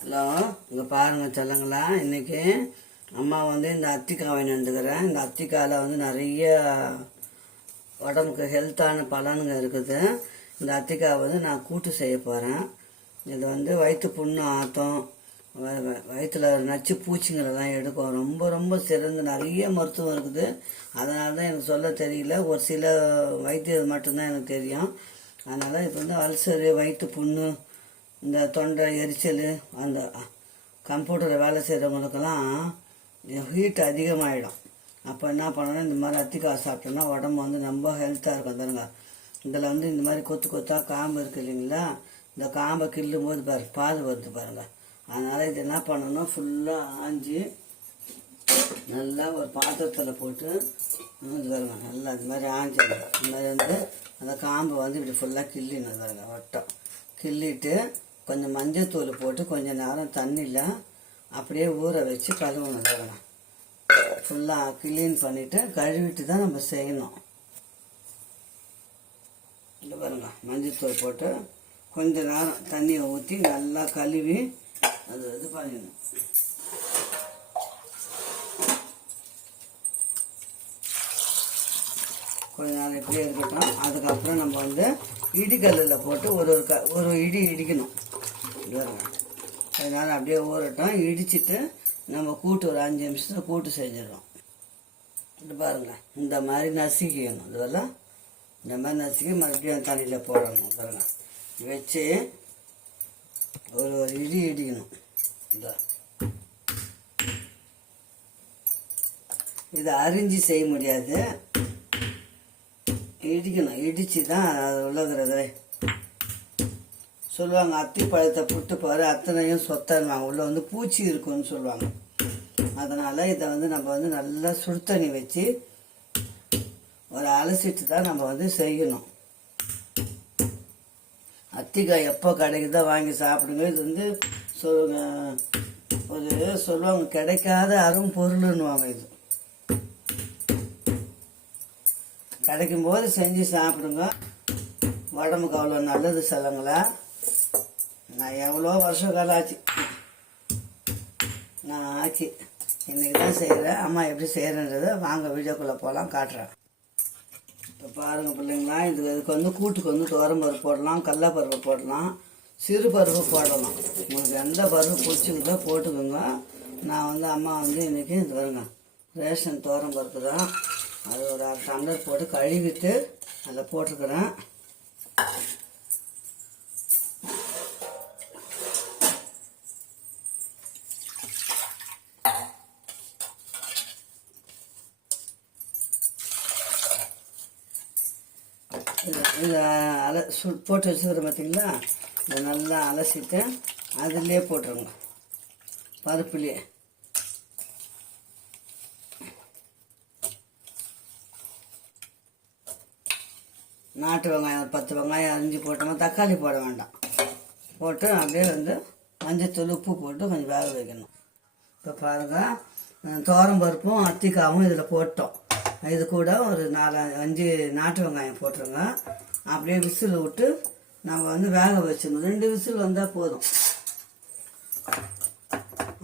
Hello, இங்கே பாருங்கள் சொல்லுங்களா. இன்றைக்கி அம்மா வந்து இந்த அத்திக்காய் வாங்கிட்டுருக்கிறேன். இந்த அத்திக்காயில் வந்து நிறைய உடம்புக்கு ஹெல்த்தான பலனுங்க இருக்குது. இந்த அத்திக்காய் வந்து நான் கூட்டு செய்ய போகிறேன். இது வந்து வயிற்று புண்ணு ஆற்றும், வயிற்றில் நச்சு பூச்சிங்களெல்லாம் எடுக்கும். ரொம்ப ரொம்ப சிறந்த நிறைய மருத்துவம் இருக்குது. அதனால தான் எனக்கு சொல்ல தெரியல. ஒரு சில வைத்தியம் மட்டும்தான் எனக்கு தெரியும். அதனால் இப்போ வந்து அல்சரு, வயிற்று புண்ணு, இந்த தொண்டை எரிச்சல், அந்த கம்ப்யூட்டரில் வேலை செய்கிறவங்களுக்கெல்லாம் ஹீட் அதிகமாகிடும். அப்போ என்ன பண்ணணும், இந்த மாதிரி அத்திக்காய் சாப்பிட்டோன்னா உடம்பு வந்து ரொம்ப ஹெல்த்தாக இருக்கும். தருங்க, இதில் வந்து இந்த மாதிரி கொத்து கொத்தாக காம்பு இருக்குது இல்லைங்களா, இந்த காம்பை கிள்ளும் போது பால் வருது பாருங்கள். அதனால் இது என்ன பண்ணணும், ஃபுல்லாக ஆஞ்சி நல்லா ஒரு பாத்திரத்தில் போட்டு இது பாருங்க, நல்லா இது மாதிரி ஆஞ்சிடணும். இந்த மாதிரி வந்து அந்த காம்பை வந்து இப்படி ஃபுல்லாக கிள்ளிடணும் பாருங்க. வட்டம் கிள்ளிட்டு கொஞ்சம் மஞ்சத்தூள் போட்டு கொஞ்சம் நேரம் தண்ணியில் அப்படியே ஊற வச்சு கழுவணும். பாருங்க, ஃபுல்லாக க்ளீன் பண்ணிவிட்டு கழுவிட்டு தான் நம்ம செய்யணும். இல்லை பாருங்க, மஞ்சத்தூள் போட்டு கொஞ்சம் நேரம் தண்ணியை ஊற்றி நல்லா கழுவி அது இது பண்ணிடணும். கொஞ்ச நேரம் இப்படியே இருக்கட்டும். அதுக்கப்புறம் நம்ம வந்து இடிக்கல்லில் போட்டு ஒரு இடி இடிக்கணும். கொஞ்ச நேரம் அப்படியே ஊறட்டும். இடிச்சிட்டு நம்ம கூட்டு ஒரு 5 நிமிஷத்தில் கூட்டு செஞ்சிடணும். இது பாருங்கள், இந்த மாதிரி நசுக்கிக்கணும். இதுவெல்லாம் இந்த மாதிரி நசுக்கி மறுபடியும் தண்ணியில் போடணும். பாருங்கள், வச்சு ஒரு இடி இடிக்கணும். இதை அரிஞ்சு செய்ய முடியாது, இடிக்கணும். இடித்து தான் அது உள்ளதுறதே சொல்லுவாங்க. அத்தி பழத்தை புட்டு பாரு அத்தனையும் சொத்தன்வாங்க, உள்ளே வந்து பூச்சி இருக்குன்னு சொல்லுவாங்க. அதனால் இதை வந்து நம்ம வந்து நல்லா சுடு தண்ணி வச்சு ஒரு அலசிட்டு தான் நம்ம வந்து செய்யணும். அத்திக்காய் எப்போ கிடைக்குதோ வாங்கி சாப்பிடுங்க. இது வந்து ஒரு சொல்லுவாங்க, கிடைக்காத அரும் பொருள்னுவாங்க. இது கிடைக்கும்போது செஞ்சு சாப்பிடுங்க. உடம்புக்கு அவ்வளோ நல்லது சொல்லுங்களா. நான் எவ்வளோ வருஷம் காலம் ஆச்சு நான் ஆக்கி இன்றைக்கி தான் செய்கிறேன். அம்மா எப்படி செய்கிறேன்றதை வாங்க வீடியோக்குள்ளே போகலாம், காட்டுறேன். இப்போ பாருங்கள் பிள்ளைங்களா, இதுக்கு வந்து கூட்டுக்கு வந்து துவரம்பருப்பு போடலாம், கடலப்பருப்பு போடலாம், சிறு பருப்பு போடலாம். உங்களுக்கு எந்த பருப்பு பிடிச்சிக்கிட்டோ போட்டுக்கோங்க. நான் வந்து அம்மா வந்து இன்றைக்கி இது வருங்க ரேஷன் துவரம்பருப்பு தான். அது ஒரு 1/2 டம்ளர் போட்டு கழுவிட்டு அதில் போட்டிருக்கிறேன். இதை போட்டு வச்சுக்கிறேன் பார்த்தீங்களா. இதை நல்லா அலசிட்டு அதிலே போட்டுருங்க, பருப்புலேயே. நாட்டு வெங்காயம் 10 வெங்காயம் அரிஞ்சு போட்டோம்னா தக்காளி போட வேண்டாம். போட்டு அப்படியே வந்து மஞ்சத்தூள் உப்பு போட்டு கொஞ்சம் வேக வைக்கணும். இப்போ பாருங்கள், துவரம்பருப்பும் அத்திக்காவும் இதில் போட்டோம். இது கூட ஒரு 4-5 நாட்டு வெங்காயம் போட்டுருங்க. அப்படியே விசில் விட்டு நம்ம வந்து வேக வச்சிடணும். 2 விசில் வந்தால் போதும்.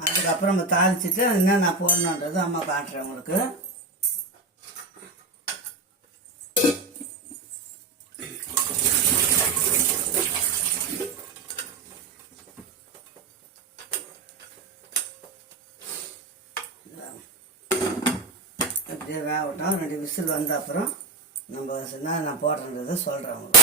அதுக்கப்புறம் நம்ம தாளிச்சிட்டு என்ன நான் போடணுன்றது அம்மா காட்டுறேன் உங்களுக்கு. அப்படியே வேகட்டும். 2 விசில் வந்த அப்புறம் நம்ம என்ன நான் போடுறேன்றதை சொல்கிறேன் உங்களுக்கு.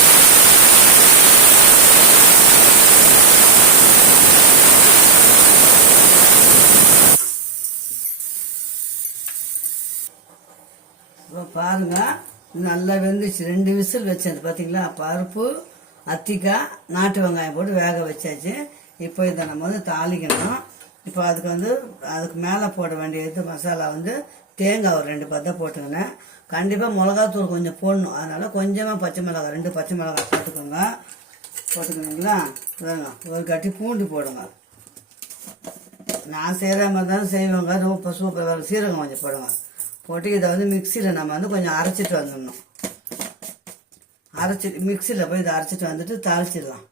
இப்போ பாருங்கள், நல்லா வெந்துச்சு. 2 விசில் வச்சது பார்த்தீங்களா. பருப்பு, அத்திக்காய், நாட்டு வெங்காயம் போட்டு வேக வச்சாச்சு. இப்போ இதை நம்ம வந்து தாளிக்கணும். இப்போ அதுக்கு மேலே போட வேண்டியது மசாலா வந்து தேங்காய் ஒரு 2 பத்தை போட்டுக்கினேன். கண்டிப்பாக மிளகாத்தூள் கொஞ்சம் போடணும். அதனால் கொஞ்சமாக பச்சை மிளகாய் 2 பச்சை மிளகாய் போட்டுக்கணுங்களா. ஒரு கட்டி பூண்டு போடுங்க. நான் செய்கிற மாதிரி தான் செய்வாங்க. ரொம்ப சூப்பர். சீரகம் கொஞ்சம் போடுங்க. போட்டு இதை வந்து மிக்சியில் நம்ம வந்து கொஞ்சம் அரைச்சிட்டு வந்துடணும். மிக்சியில் போய் இதை அரைச்சிட்டு வந்துட்டு தாளிச்சிடலாம்.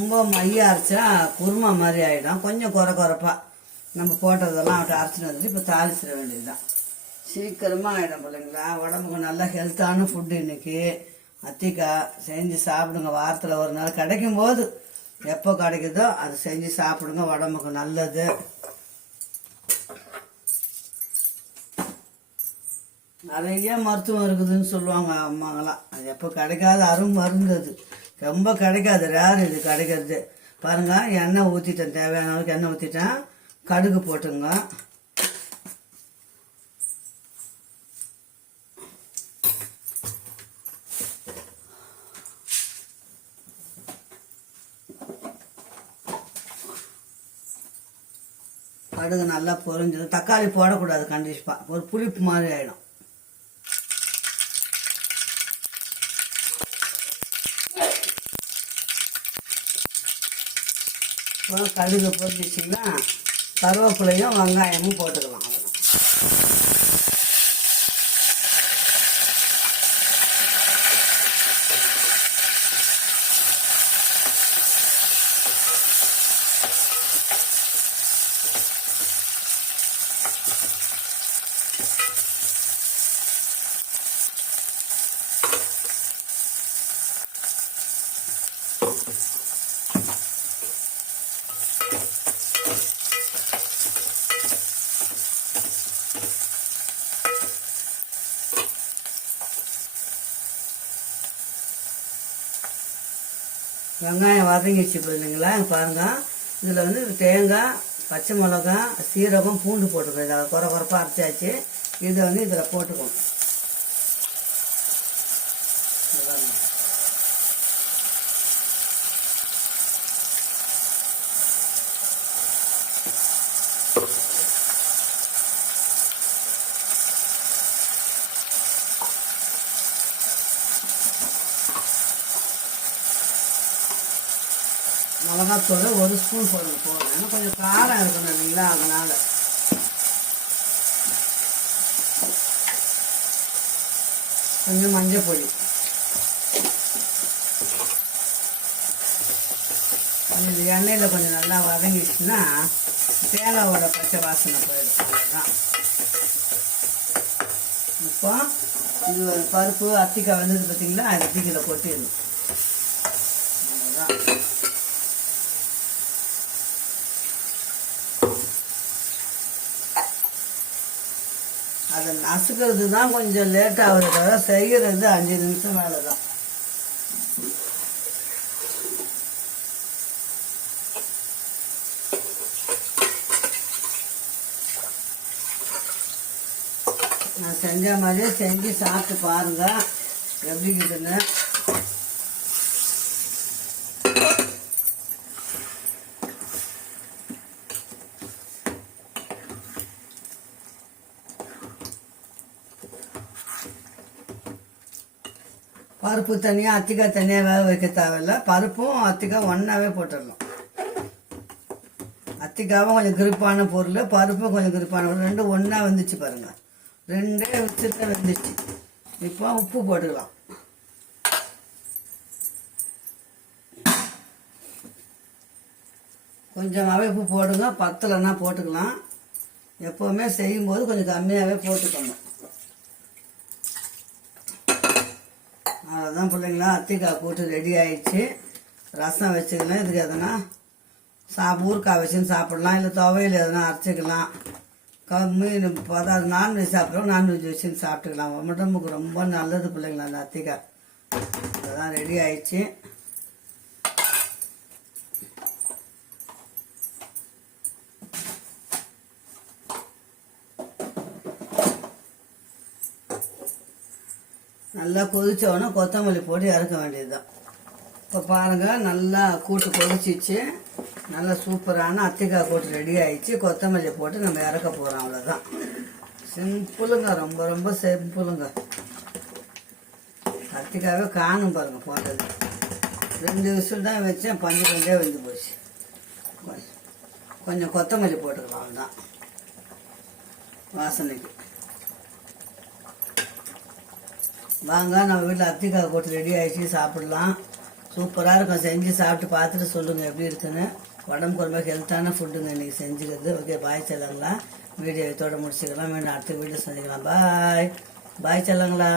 ரொம்ப மைய அரைச்சா குருமா மாதிரி ஆகிடும். கொஞ்சம் குறைப்பாக நம்ம போட்டதெல்லாம் அவட்ட அரைச்சிட்டு வந்துட்டு இப்போ தாளிச்சிட வேண்டியது தான். சீக்கிரமாக ஆகிடும் பிள்ளைங்களா. உடம்புக்கு நல்ல ஹெல்த்தான ஃபுட்டு இன்றைக்கி. அத்திக்காய் செஞ்சு சாப்பிடுங்க. வாரத்தில் ஒரு நாள் கிடைக்கும் போது, எப்போ கிடைக்குதோ அதை செஞ்சு சாப்பிடுங்க. உடம்புக்கு நல்லது. நிறைய மருத்துவம் இருக்குதுன்னு சொல்லுவாங்க அம்மாங்களாம். அது எப்போ கிடைக்காத மருந்து. அது ரொம்ப கிடைக்காது, ரேர் இது கிடைக்கிறது. பாருங்க, எண்ணெய் ஊற்றிட்டேன். தேவையான அளவுக்கு எண்ணெய் ஊற்றிட்டேன். கடுகு போட்டுங்க. கடுகு நல்லா பொரிஞ்சது. தக்காளி போடக்கூடாது கண்டிப்பாக, ஒரு புளிப்பு மாதிரி ஆகிடும். கடுகு பொரிச்சிச்சிங்கன்னா கருவேப்பிலையும் வெங்காயமும் போட்டுக்கலாம். வெங்காயம் வதங்கிச்சு இல்லைங்களா. பாருங்கள், இதில் வந்து தேங்காய், பச்சை மிளகா, சீரகம், பூண்டு போட்டுக்கணும். இதை குறைப்பாக அரைச்சாச்சு. இதை வந்து இதில் போட்டுக்கணும். மிளகாத்தூள் ஒரு ஸ்பூன் போடுங்க போதும். ஏன்னா கொஞ்சம் காரம் இருக்கணும் இல்லைங்களா, அதனால். கொஞ்சம் மஞ்சள் பொடி, கொஞ்சம் எண்ணெயில் கொஞ்சம் நல்லா வதங்கிடுச்சுன்னா தேங்காவோட பச்சை வாசனை போயிடும். அதுதான். இப்போ இது ஒரு பருப்பு அத்திக்காய் வந்தது பார்த்தீங்களா, அது அத்திக்கையில் கொட்டிடணும். அதுதான். அதை நசுக்கிறது தான் கொஞ்சம் லேட் ஆகுது, தவிர செய்கிறது 5 நிமிஷம் மேலே தான். நான் செஞ்ச மாதிரியே செஞ்சு சாப்பிட்டு பாருங்க எப்படி இருக்குதுன்னு. பருப்பு தனியாக, அத்திக்காய் தனியாக வேக வைக்க தேவையில்லை. பருப்பும் அத்திக்காய் ஒன்றாவே போட்டுடலாம். அத்திக்காவும் கொஞ்சம் கிரிப்பான பொருள், பருப்பும் கொஞ்சம் கிரிப்பான பொருள். ரெண்டும் ஒன்றா வந்துச்சு பாருங்கள். ரெண்டே வச்சுட்டு வந்துச்சு. இப்போ உப்பு போட்டுக்கலாம். கொஞ்சமாகவே உப்பு போடுங்க. பத்தலைன்னா போட்டுக்கலாம். எப்போவுமே செய்யும்போது கொஞ்சம் கம்மியாகவே போட்டுக்கணும். அவ்வளோதான் பிள்ளைங்களா. அத்திக்காய் கூட்டு ரெடி ஆயிடுச்சு. ரசம் வச்சுக்கலாம். இதுக்கு எதனா ஊறுக்காய் வச்சுன்னு சாப்பிடலாம். இல்லை துவையில் எதனா அரைச்சிக்கலாம். மீன் அதாவது நான்வெஜ் சாப்பிட்றோம், நான்வெஜ் வச்சுன்னு சாப்பிட்டுக்கலாம். உடம்புக்கு ரொம்ப நல்லது பிள்ளைங்களா அந்த அத்திக்காய். அதுதான் ரெடி ஆயிடுச்சு. நல்லா கொதிச்சோன்னா கொத்தமல்லி போட்டு இறக்க வேண்டியது தான். இப்போ பாருங்கள், நல்லா கூட்டு கொதிச்சிச்சு. நல்லா சூப்பரான அத்திக்காய் கூட்டு ரெடி ஆயிடுச்சு. கொத்தமல்லி போட்டு நம்ம இறக்க போகிறோம். அவ்வளோதான். சிம்பிளுங்க, ரொம்ப ரொம்ப சிம்பிளுங்க. அத்திக்காவே காணும் பாருங்கள் போட்டது. 2 விசில் தான் வச்சேன், 12 வெந்து போச்சு. கொஞ்சம் கொத்தமல்லி போட்டுக்கலாம். அவ்வளோதான் வாசனைக்கு. வாங்க, நம்ம வீட்டில் அத்திக்காய் போட்டு ரெடி ஆகிடுச்சு, சாப்பிடலாம். சூப்பராக இருக்கும். செஞ்சு சாப்பிட்டு பார்த்துட்டு சொல்லுங்கள் எப்படி இருக்குன்னு. உடம்புக்கு ரொம்ப ஹெல்த்தான ஃபுட்டுங்க இன்றைக்கி செஞ்சுக்கிறது. ஓகே, பாய் செல்லங்களா. வீடியோ இதோட முடிச்சுக்கலாம். மீண்டும் அடுத்த வீடியோ செஞ்சுக்கலாம். பாய் பாய் செல்லங்களா.